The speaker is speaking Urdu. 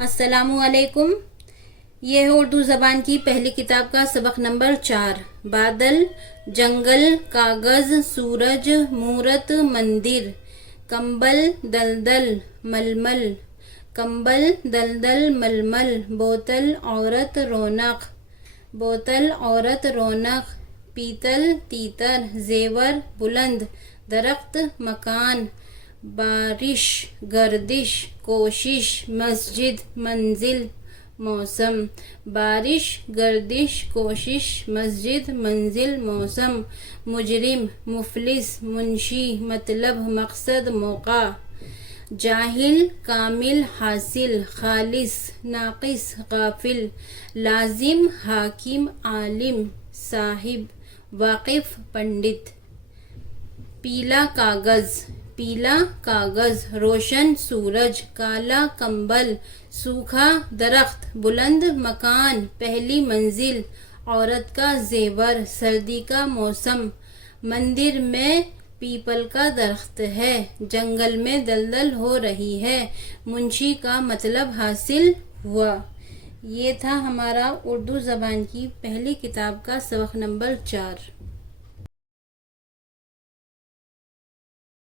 السلام علیکم۔ یہ ہے اردو زبان کی پہلی کتاب کا سبق نمبر 4۔ بادل، جنگل، کاغذ، سورج، مورت، مندر، کمبل، دلدل، ململ، کمبل، دلدل، ململ، بوتل، عورت، رونق، بوتل، عورت، رونق، پیتل، تیتر، زیور، بلند، درخت، مکان، بارش، گردش، کوشش، مسجد، منزل، موسم، بارش، گردش، کوشش، مسجد، منزل، موسم، مجرم، مفلس، منشی، مطلب، مقصد، موقع، جاہل، کامل، حاصل، خالص، ناقص، غافل، لازم، حاکم، عالم، صاحب، واقف، پنڈت۔ پیلا کاغذ، پیلا کاغذ، روشن سورج، کالا کمبل، سوکھا درخت، بلند مکان، پہلی منزل، عورت کا زیور، سردی کا موسم، مندر میں پیپل کا درخت ہے، جنگل میں دلدل ہو رہی ہے، منشی کا مطلب حاصل ہوا۔ یہ تھا ہمارا اردو زبان کی پہلی کتاب کا سبق نمبر 4۔